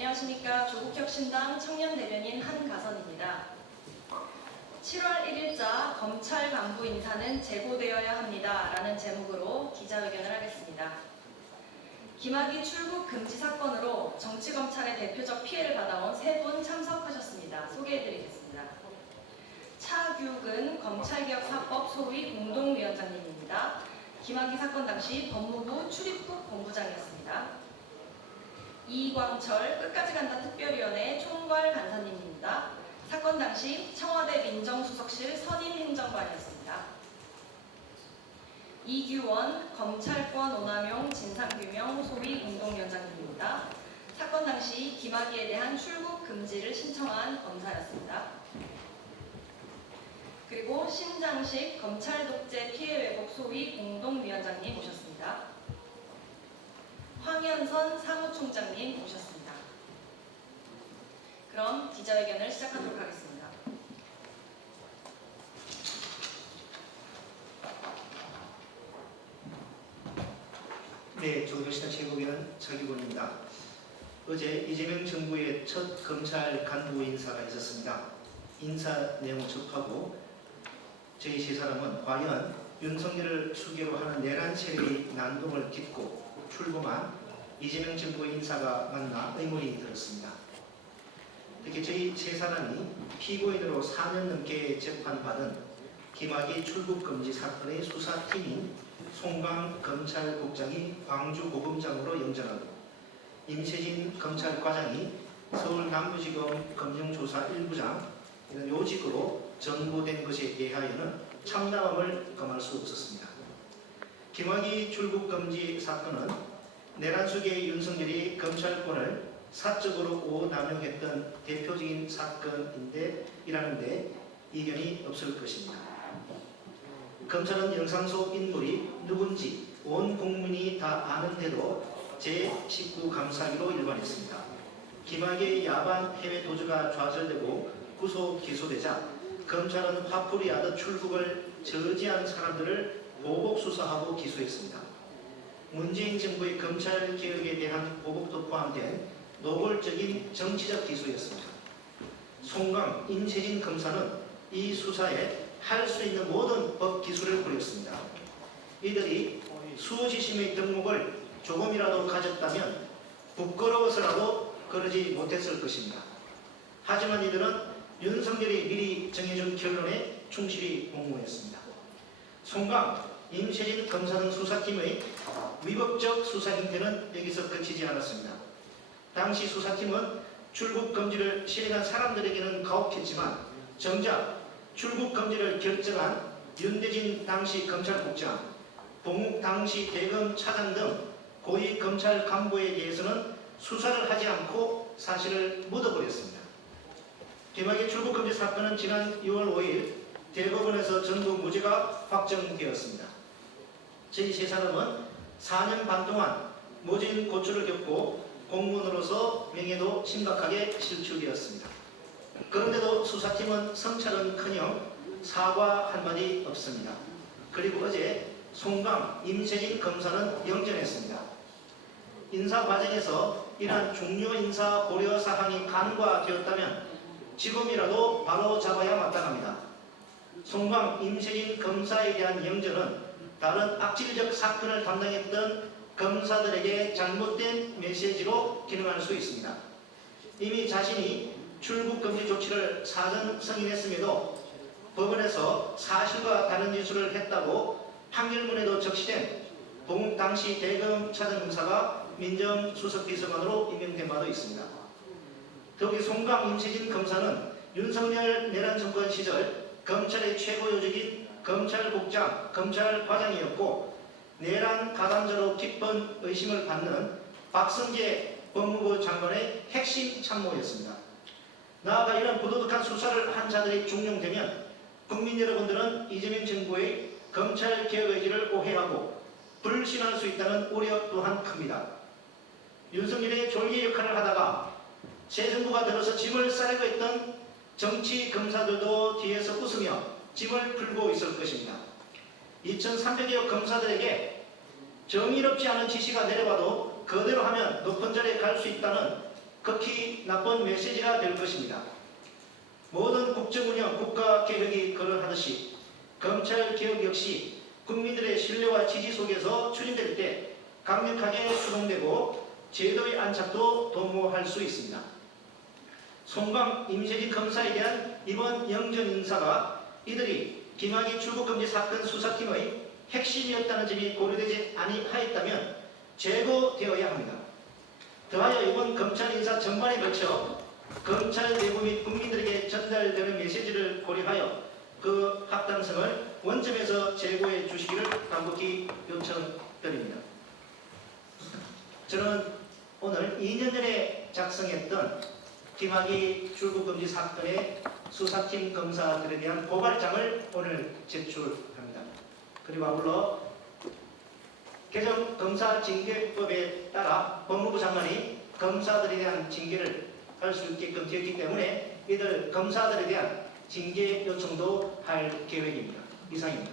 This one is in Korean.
안녕하십니까. 조국혁신당 청년대변인 한가선입니다. 7월 1일자 검찰 간부 인사는 재고되어야 합니다. 라는 제목으로 기자회견을 하겠습니다. 김학의 출국 금지 사건으로 정치검찰의 대표적 피해를 받아온 세 분 참석하셨습니다. 소개해드리겠습니다. 차규근 검찰개혁사법 소위 공동위원장님입니다. 김학의 사건 당시 법무부 출입국 본부장이었습니다. 이광철 끝까지 간다 특별위원회 총괄 간사님입니다. 사건 당시 청와대 민정수석실 선임행정관이었습니다. 이규원 검찰권 오남용 진상규명 소위 공동위원장님입니다. 사건 당시 김학의에 대한 출국 금지를 신청한 검사였습니다. 그리고 신장식 검찰독재 피해회복 소위 공동위원장님 모셨습니다. 황현선 사무총장님 모셨습니다. 그럼 기자회견을 시작하도록 하겠습니다. 네, 조국혁신당 최고위원 차규근입니다. 어제 이재명 정부의 첫 검찰 간부 인사가 있었습니다. 인사 내용을 접하고 저희 세 사람은 과연 윤석열을 수계로 하는 내란 세력의 난동을 딛고 출범한 이재명 정부의 인사가 맞나 의문이 들었습니다. 특히 저희 세 사람이 피고인으로 4년 넘게 재판받은 김학의 출국금지 사건의 수사팀인 송강 검찰국장이 광주고검장으로 영전하고 임세진 검찰과장이 서울 남부지검 검정조사 1부장 이런 요직으로 전보된 것에 대하여는 참담함을 금할 수 없었습니다. 김학의 출국금지 사건은 내란 속의 윤석열이 검찰권을 사적으로 오남용했던 대표적인 사건인데 이라는데 이견이 없을 것입니다. 검찰은 영상 속 인물이 누군지 온 국민이 다 아는데도 제19 감사기로 일관했습니다. 김학의 야반 해외 도주가 좌절되고 구속 기소되자 검찰은 화풀이하듯 출국을 저지한 사람들을 보복 수사하고 기소했습니다. 문재인 정부의 검찰 개혁에 대한 보복도 포함된 노골적인 정치적 기소였습니다. 송강, 임세진 검사는 이 수사에 할 수 있는 모든 법 기술을 부렸습니다. 이들이 수호지심의 덕목을 조금이라도 가졌다면 부끄러워서라도 그러지 못했을 것입니다. 하지만 이들은 윤석열이 미리 정해준 결론에 충실히 복무했습니다. 송강, 임세진 검사 등 수사팀의 위법적 수사 행태는 여기서 그치지 않았습니다. 당시 수사팀은 출국 금지를 실행한 사람들에게는 가혹했지만 정작 출국 금지를 결정한 윤대진 당시 검찰국장, 봉욱 당시 대검 차장 등 고위 검찰 간부에 대해서는 수사를 하지 않고 사실을 묻어버렸습니다. 김학의 출국 금지 사건은 지난 6월 5일 대법원에서 전부 무죄가 확정되었습니다. 저희 세 사람은 4년 반 동안 모진 고초를 겪고 공무원으로서 명예도 심각하게 실추되었습니다. 그런데도 수사팀은 성찰은커녕 사과 한마디 없습니다. 그리고 어제 송강, 임세진 검사는 영전했습니다. 인사 과정에서 이러한 중요 인사 고려 사항이 간과되었다면 지금이라도 바로 잡아야 마땅합니다. 송강, 임세진 검사에 대한 영전은 다른 악질적 사건을 담당했던 검사들에게 잘못된 메시지로 기능할 수 있습니다. 이미 자신이 출국금지 조치를 사전 승인했음에도 법원에서 사실과 다른 진술을 했다고 판결문에도 적시된 봉욱 당시 대검 차장 검사가 민정수석비서관으로 임명된 바도 있습니다. 더욱이 송강, 임세진 검사는 윤석열 내란 정권 시절 검찰의 최고 요직인 검찰국장, 검찰과장이었고 내란 가담자로 깊은 의심을 받는 박성재 법무부 장관의 핵심 참모였습니다. 나아가 이런 부도덕한 수사를 한 자들이 중용되면 국민 여러분들은 이재명 정부의 검찰 개혁 의지를 오해하고 불신할 수 있다는 우려 또한 큽니다. 윤석열의 졸개 역할을 하다가 새 정부가 들어서 짐을 싸려고 했던 정치 검사들도 뒤에서 웃으며 짐을 풀고 있을 것입니다. 2300여 검사들에게 정의롭지 않은 지시가 내려와도 그대로 하면 높은 자리에 갈 수 있다는 극히 나쁜 메시지가 될 것입니다. 모든 국정운영, 국가개혁이 그러하듯이 검찰개혁 역시 국민들의 신뢰와 지지 속에서 추진될 때 강력하게 수동되고 제도의 안착도 도모할 수 있습니다. 송광, 임세진 검사에 대한 이번 영전 인사가 이들이 김학의 출국금지 사건 수사팀의 핵심이었다는 점이 고려되지 아니하였다면 제거되어야 합니다. 더하여 이번 검찰 인사 전반에 걸쳐 검찰 내부 및 국민들에게 전달되는 메시지를 고려하여 그 합당성을 원점에서 제고해 주시기를 간곡히 요청드립니다. 저는 오늘 2년 전에 작성했던 김학의 출국금지 사건의 수사팀 검사들에 대한 고발장을 오늘 제출합니다. 그리고 아울러 개정 검사징계법에 따라 법무부 장관이 검사들에 대한 징계를 할 수 있게끔 되었기 때문에 이들 검사들에 대한 징계 요청도 할 계획입니다. 이상입니다.